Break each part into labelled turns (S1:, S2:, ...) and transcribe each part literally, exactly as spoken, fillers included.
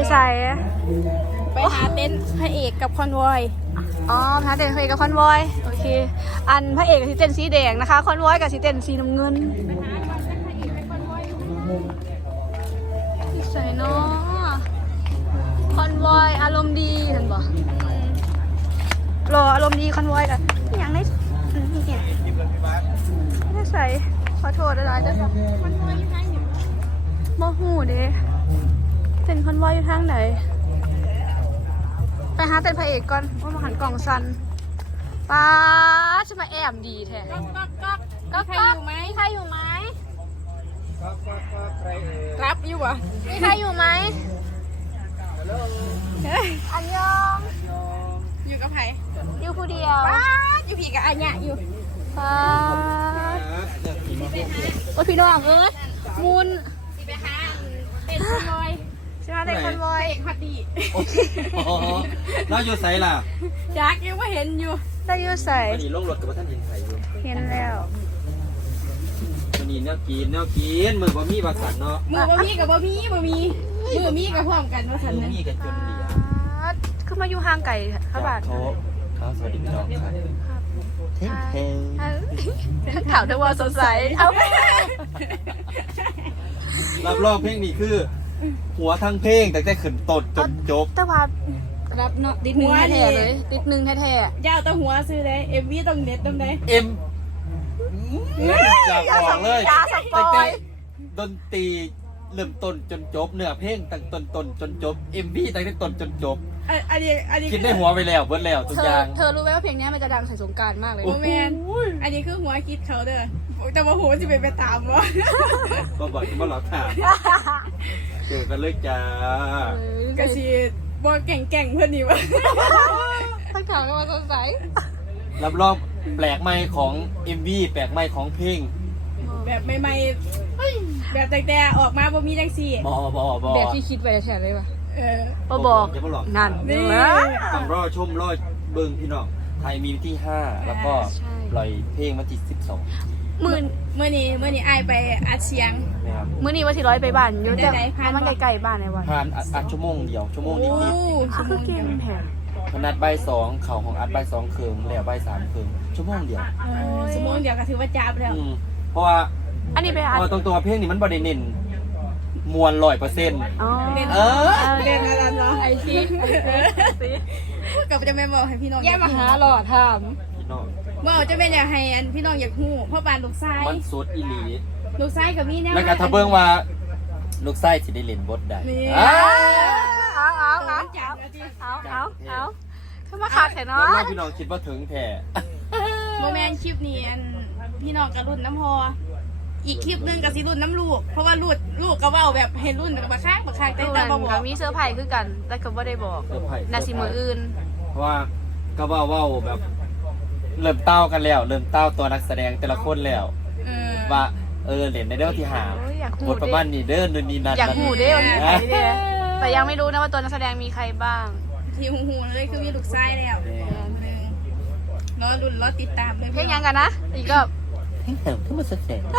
S1: ใส่
S2: ไปหาเต็นท์พระเอกกับคอนวอย
S1: อ๋อพระเต้นพระเอกกับคอนวอยโอเคอันพระเอกกับสีเต้นสีแดงนะคะคอนวอยกับสีเต้นสีน้ำเงินใส่เนาะคอนวอยอารมณ์ดีเห็นบ่รออารมณ์ดีคอนวอยกันอย่างนี้นี่เห็นไม่ใส่ขอโทษอะไรจ้ะคอนวอยอยู่ทางไหนบ่หูเด้เต้นคอนวอยอยู่ทางไหนไปหาเต้นพระเอกก่อนว่ามาหันกล่องซันป้าจะมาแอบดีแท้ก็ก็ก็ก็ใครอยู่ไหมใครอยู่ไหม
S3: ก็ก็ก็ใครเอ่ย
S2: รับอยู่วะ
S1: มีใครอยู่ไหมอันยอง
S2: อยู่กับใคร
S1: อยู่ผู้เดียว
S2: ป้าอยู่ผีกับอันเนี้ยอยู่
S1: ป้าโอ้พี่น้องเอ้ยมูล
S2: สิไปหาเต็นท์คอนวอย
S1: ใช่ไหมเด็กคนวอย
S2: เอกฮัตดี
S3: อ๋อเราอยู่ไสล่ะ
S2: จักยังไม่เห็นอยู่
S1: ได้ยูใส่
S3: วันนี้ลงรถกับท่านเห็นไสอยู่
S1: เห็นแล้ว
S3: วันนี้แนวกินแนวกินมือบ่มีบักสันเนาะ
S2: มือบ่มีกับบ่มีบ่มีมือมีกับพร้อมกันว่าฉัน
S3: มือ
S2: นะ
S3: มีกันจนเหลีย
S1: คือมาอยู่ห่างไก่ครับบาท
S3: เขาเขาสวัสดีพี่น้องครับเฮ้ย
S1: ข่าวทั้งวันสดใสเอา
S3: รับรองเพลงนี้คือ หัวทั้งเพลงแต่แต่ขึ้นต้นจนจบ
S1: แต่ว่ารับเนาะติดหนึ่งแท้ๆเลยติดหนึ่งแท้
S2: ยาวตัวหัวซื้อเลยเอ็มวีต้องเน็ตต้องได้
S3: เอ็มอยากบอกเลย
S1: ยาสป
S3: แต่
S1: อ
S3: แต่
S1: ย
S3: ดนตรีเริ่มต้นจนจบเนื้อเพลงตั้งต้นต้นจนจบเอ็มวีตั้งแต่ต้นจนจบ
S2: อันนี้อันนี้
S3: คิดในหัวไปแล้วเบิดแล้วทุก
S1: เธ
S3: อ
S4: เธอรู้ไหมว่าเพลงนี้มันจะดังใส่สงกรารมากเลย
S2: โอแมนอันนี้คือหัวคิดเขาเด้อแต่ว่าหัวจะไปไปตามวะ
S3: ก็บอกว่าหลอกถามเจอกันเลยจ้าก
S2: ะชีบอแก่งแก่งๆเพื่อนนี่วะ
S1: ทั้งข่าวทั้งวันสดใส
S3: รับรองแปลกใหม่ของ เอ็ม วี แปลกใหม่ของเพลง
S2: แบบใหม่ๆแบบแต่ๆออกมาบ่มีจังซี่
S3: บอบอบอ
S1: แบบที่คิดไว้แท้เลยว่ะ
S2: เออ
S1: บ่บอก
S3: จะมาหลอก
S1: นั่น
S2: นี่
S3: ต้องรอชมรอเบิ่งพี่น้องไทยมีวันที่ห้าแล้วก็ปล่อยเพลงวันที่สิบสอง
S1: มื่น
S2: เมื่อนี้เมื่อนี้อายไปอัดเสียง
S3: นะครับ
S1: มื่อนี้ว่าที่ร้อยไปบ้านอยู่แต่
S2: ได้ๆผ่าน
S1: มันใกล้ๆบ้านในวัน
S3: ผ่านอัดอัดชั่วโมงเดียวชั่วโมง
S2: โอ้
S3: นิด
S1: อ่ะคือเก่งแท้
S3: ๆขนาดใบายสองเข่าของอัดใบายสองเคืองแล้วใบายสามเคืองชั่วโมงเดียว
S2: เออสมมติเดี๋ยวก็ถือว่าจับแล้ว
S3: อืมเพราะว่า
S1: อันนี้ไป
S3: เพ
S1: อ่าน
S3: ราะว่าตรงตัวเพลงนี่มันบริเน้นมวลร้อยเปอร์เซ็นต์
S1: อ๋อ
S3: เออ
S2: เรียนอะไรเนาะ
S1: ไอซีซี
S2: กับจะไม่บอกให้พี่น้อง
S1: แย่มาหาหลอดถาม
S3: พี่น้อง
S2: ว่าจะเป็นอยากให้อันพี่น้องอยากฮู้เพราะปานลูกชาย
S3: มันสุดอีหลี
S2: ลูกชายกับมีแนว
S3: แล้วก็ถ้าเบิ่งว่าลูกไส้สิได้เล่นบทใด
S2: นี่
S3: อ่า
S1: เอาเอา
S2: เอา
S1: เอา
S2: จับแล้วที่
S1: เอาเอาเอาขึ้นมาขาดแถเนาะ
S3: แล้วพี่น้องคิดว่าถึงแท้
S2: โมแมนคลิปนี้อันพี่น้องกับรุ่นน้ำพออีกคลิปหนึงกับสิรุ่นน้ำลูก เพราะว่าลูกลูกก็เว่าแบบเห็นรุ่นกับบักข้างบักข้างแต่
S1: ดู
S2: แต่
S1: กัน
S2: บ่บอก
S1: ก็มีเสื้อร์ไผ่คือกัน แต่ก็บ่ได้บอก
S3: เซอร์ไพรส์
S1: นาซิมืออื่น
S3: เพราะว่าก็เว่าเว่าแบบ เริ่มเต้ากันแล้ว เริ่มเต้าตัวนักแสดงแต่ละคนแล้ว
S2: เออ
S3: ว่าเออเล่นในเรื่องที่หา
S1: โอ้ยอยากหู
S3: บทประมาณนี้เด้อนู่นนี่นั่น
S1: อยากหูเด้วันนี้ใครเด้แต่ยังไม่รู้นะว่าตัวนักแสดงมีใครบ้าง
S2: ที่หูหูเลยคือมีลูกชายแล้วหนึ่งรอรุ่นรอติดตามเลย
S1: เพลงยังกันนะ อีกก็
S3: ขึ้นมาแสดง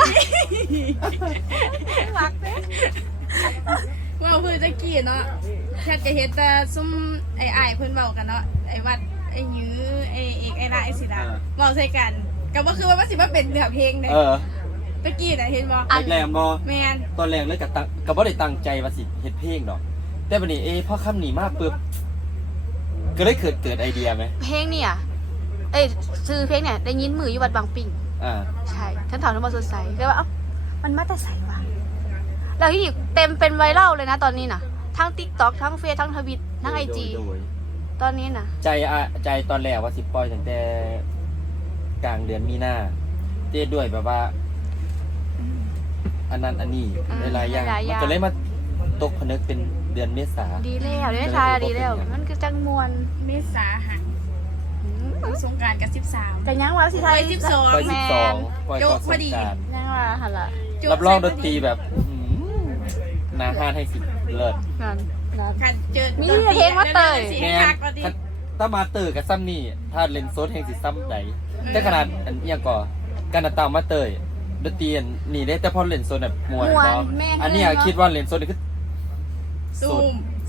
S1: รักเด้
S2: ว่าเพื่อจะกี้เนาะแค่จะเห็นแต่ซุ่มไอ้ไอ้ายเพิ่นเบากันเนาะไอ้วัดไอ้ยื้อไอ้เอกไอ้ละไอ้สิละเบาใส่กันก็บ่คือว่ามันสิมาเป็นเนื้อเพลงเด้
S3: เออ
S2: ตะกี้น่ะเห็นบ่
S3: แรกๆบอ
S2: แมน
S3: ตอนแรกเลยกับตังกับว่าได้ตั้งใจว่าสิเฮ็ดเพลงดอก แต่บัดนี้เอ๊ะพอคำหนีมากปุ๊บก็เลยเกิดเกิดไอเดียไหม
S1: เพลงเนี่ย เอ้ยซื้อเพลงเนี่ยได้ยินมืออยู่วัดบางปิ่ง
S3: อ่า
S1: ใช่ฉันถามน้องบอลสดใสเลยว่าเอ้ามันมาแต่ใสวะแล้วที่เต็มเป็นไวรัลเลยนะตอนนี้นะทั้งติ๊กต็อกทั้งเฟซทั้งทวิตทั้งไอจี
S3: โดย
S1: ตอนนี้นะ
S3: ใจอะใจตอนแรกว่าสิปล่อยตั้งแต่กลางเดือนมีนาเจ๊ด้วยแบบว่า อันนั้นอันนี้หลายๆอย่างมันก็เลยมาตกผนึกเป็นเดือนเมษา
S1: ดีแล้วเดี๋ยวได้ทายดีแล้ว มันคือจังมวน
S2: เมษาหัน
S1: อืม
S2: สงกรานต์กับสิบสาม
S1: กันยังวะสิไทย
S2: สิบสอง
S3: ปล่อยสิบสองปล่อยก่อนสงกรานต์
S1: ยังวะหันละ
S3: รับรองดนตรีแบบอื้อหือหนาห้านให้สิเลิศ
S1: นั่นนั่น
S2: คันเจอ
S1: มีเพลงว่าเตย
S2: สี
S3: แม
S2: ให้
S3: น
S2: คักว่าดิ
S3: ถ้ามาเตอร์กับซ้ำนี่ถ้าเล่นโซดแห่งสิซ้ำใดแต่ขนาดอันเอียงก่อการตามมาเตยดนตรีอันนี่ได้แต่พอเล่นโซนแบบมวน
S1: มวน
S3: เนาะ
S1: แม่น
S3: อันนี้อะคิดว่าเล่นโซนนี่คือ
S2: ซูม
S3: ส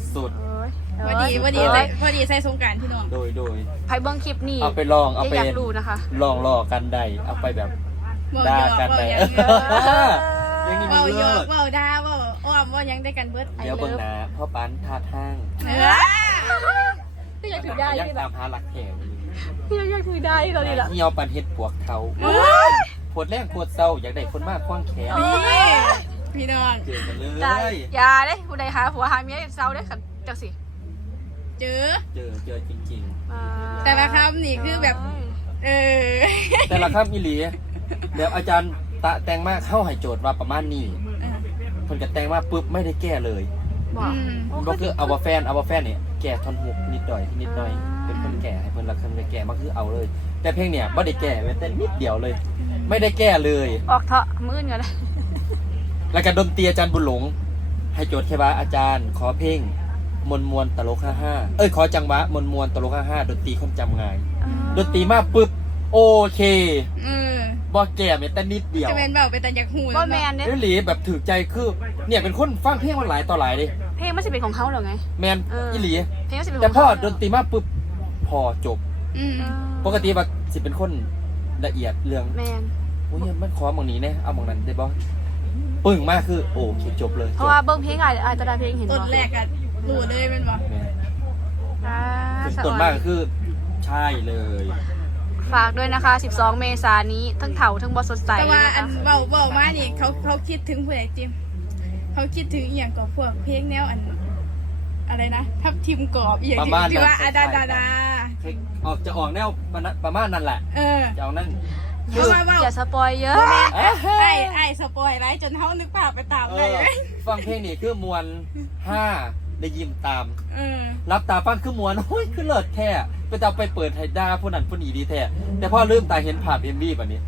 S3: สุด
S1: เอ้ย
S2: พอดีพอดีใส่พอดีใส่สงกรานต์พี่น้อง
S3: ๆโดยโดย
S1: ไพ่เบิ้งคลิปนี่
S3: เอาไปลองเอาไป
S1: อยากรู้นะคะ
S3: ลองลอกันใดเอาไปแบบ
S2: บอก
S3: ด่า
S2: หยอก
S3: กัน
S2: บอ
S3: ใด
S2: กหยัง
S3: เรื่องนี้มั
S2: เว้าน หย
S3: เลิ
S2: อก
S3: ศ
S2: เว้าด่าเว้าอ้อมเว้าหยังได้กันเบิด
S3: เดี๋ยวเบิ่งหนาพ่อปานท่าทาง
S2: เออ
S1: ก็อยากถือได้
S3: ยัง
S1: ที่
S3: ตามหาหลักแห่ง
S1: พี่อยากถือได้ตอนนี้ละ
S3: เหี่ยวปันเฮ็ดปวกเขาปวดแรงปวดเศร้าอยากได้คนมากคว้างแขน
S2: นี่พี่น้อง
S3: เจอกันเล
S1: ได้
S3: ย
S1: อย่าเด้ผู้ใดหาผัวหาเมียเศร้าได้ขันเจ้าสิ
S2: เจอ
S3: เจอเจอจริง
S1: อ่า
S2: แต่ละคำนี่คือแบบ เออ
S3: ๆ แต่ละคำอีหลีแล้วอาจารย์ตะแต่งมากเข้าให้โจทย์ว่าประมาณนี้เพิ่นก็แต่งมาปุ๊บไม่ได้แก้เลย
S1: บอก
S2: อืม
S1: โอ้
S3: ก็คือเอาว่าแฟนเอาว่าแฟนเนี่ยแก่ท่อนฮุกนิดหน่อยนิดหน่อยเป็นคนแก่ให้เพิ่นละคำได้แก่มาคือเอาเลย แต่เพลงเนี่ยไม่ได้แก่แม้แต่นิดเดียวเลย ไม่ได้แก้เลย
S1: ออกเถอะมื้อเงินเลย
S3: แล้วก็ดนตรีอาจารย์บุญหลง ให้โจทย์แค่ว่าอาจารย์ขอเพลงมวลมวลตลกห้าห้าเอ้ยขอจังหวะมวลมวลตลกห้าห้าดนตรีคนจำง่ายดนตรีมาปุ๊บโอเค
S2: เออ
S3: บ่แก่แม้แต่นิดเดียว
S2: จะเป็นเบาเป็นตันยักหู
S1: ก็แมนเนี่ย
S3: เดี๋ยวหลีแบบถือใจคือเนี่ยเป็นคนฟังเพลงมันหลายต่อหลายเลย
S1: เพลงไม่ใช่เป็นของเขาหรอไง
S3: แมน
S1: เอออี
S3: อีหลี
S1: เพลงไม่ใช่เป็นข
S3: แต่
S1: อง
S3: พอ
S1: เขา
S3: ดนตรีมาปุ๊บพอจบ
S2: อืม
S3: ปกติว่าสิเป็นคนละเอียดเรื่อง
S1: แมน
S3: โอ้ยมันขอหมองนี้เนี่ยเอาหมองนั้นได้บ่ปึ้งมากคือโอเคจบเลย
S1: เพราะว่าเบิ้งเพลงอาจอาจจะได้เพลงเห็น
S2: ต้นแรกอะรู้เลยเป็นบ่
S3: แม่น
S1: อ่า
S3: ถึง
S1: สะ
S3: ต้
S1: อ่
S3: น
S1: อน
S3: มากก็คือใช่เลย
S1: ฝากด้วยนะคะ สิบสอง เมษายนนี้ ทั้งเถาทั้งบอสดใส
S2: แต่ว่า
S1: นะ
S2: อั
S1: คะ
S2: นเบาเบามานี่เขาเขาคิดถึงผู้ใดจิมเขาคิดถึงอีหยังกับพวกเพลงแนวอัน อะไรนะทับทิมกรอบอีหยังที่ว่าอาดาดาดา
S3: ออกจะออกแนวประมาณนั้นแหละ
S2: เออ
S3: จะเอานั่น
S2: เพราะว่าเบา
S1: อย่าสปอยเยอะ
S2: ไอ้ไอ้สปอยไรจนเฮานึกภาพไปตาม
S3: เอ
S2: ได้
S3: อ
S2: เลย
S3: ฟังเพลงนี่คือมวลห้าได้ยิมตาม
S2: เออ
S3: รับตาฟังคือมวลโอ้ยคือเลิศแท้ไปตามไปเปิดไฮด้าผู้นั้นผู้นี้ดีแท้แต่พอลืมตาเห็นภาพเอ็มวีแบบนี้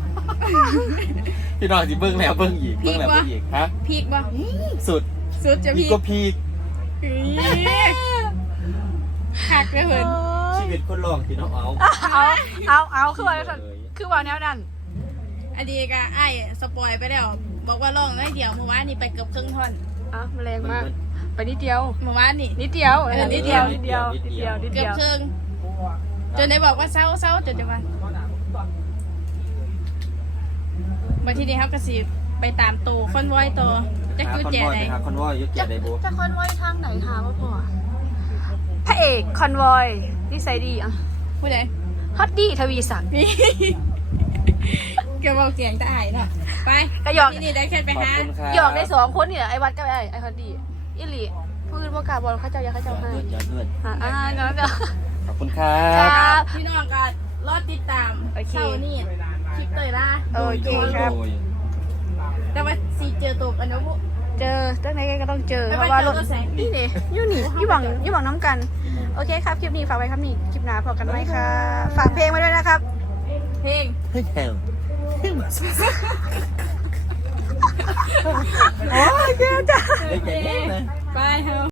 S3: พี่น้องสิเบิ้งแล้วเบิ้งอีกเบิ้งแล้วเบิ้งอีกฮะ
S2: พีกบ่
S3: สุด
S2: สุดจะ
S3: มี
S2: พีก
S3: ก็พีก
S2: อีหักเลยเหิน
S3: ชีวิตคนลองพี่น้องเอา
S1: เอาเอาเอาคือว่าคือว่าแนวนั้น
S2: อดีกะไอ้สปอยไปแล้ว บอกว่าร้องได้เดียวเมื่อวานนี่ไปเกือบครึ่งท่อน
S1: อ่ะแรงมาก ไปนิดเดียว
S2: เมื่อวานนี่
S1: นิดเดียว
S2: เออนิ
S1: นิด
S2: ดเดี
S1: เดีย
S2: ยว ว
S1: นิดเดียวนิดเดียวนิด
S2: เกื
S1: เดี
S2: อบ
S1: ยว
S2: ครึ่งจนได้บอกว่าเศร้าเศร้าจนจะวันวันที่นี้เขากระสีไปตามโตคอนวอยโตจะ
S3: หา
S2: กู้
S3: คอน
S2: แจ
S3: วอย
S2: ไหน
S3: หาคอนวอยยุดแก่ไดโบ
S1: จะคอนวอยทางไหนหาว่าพ่อพระเอกคอนวอยนิสัยดีอ่ะ
S2: ผู้ใด
S1: ฮอตดี้ทวีศักดิ์
S2: นี่แกบอกเสียงตาไอ้เนาะไป
S1: ก็หยอก
S2: ที่นี่ได้แค่ไป
S3: ขอบ
S2: หา
S3: คุณครับ
S1: หยอกได้สองคนเนี่ยไอ้วัดกับไอ้ไอ้ฮอตดี้อิลีพูดว่ากาบอลเขาเจ้าอยาเขา
S3: ยอ
S1: เจ้า
S3: ด
S1: ให้
S3: เลือดยอดเลือด
S1: อ่าอ่างั้นก็
S3: ขอบคุณครั
S1: ค
S3: บ
S1: รับ
S2: พี่น้องก็รอดติดตาม
S1: โอเค
S2: เช้านี่คลิปเตยล่า
S1: โอเคครับ
S3: โดย
S2: แต่ว่าสีเจอตัวกันนะพวก
S1: เจอตั้งไหนก็ต้องเจอ
S2: ไม่
S1: เพ
S2: ไป
S1: ราะว่า
S2: เจ
S1: ร
S2: อ
S1: ถ
S2: ก็แสง
S1: นี่นี่ยูนี่ยี่หวังยี่หวังน้ำกัน โอเคครับ คลิปนี้ฝากไว้ครับนี่ คลิปหน้าพอกันไหมครับ ฝากเพลงไว้ด้วยนะครับ
S2: เพลง
S3: เฮ้ยแฮว
S1: โอ้ยเจ้าจ้า
S3: เฮ้ยแก่นะ
S2: ไปเฮา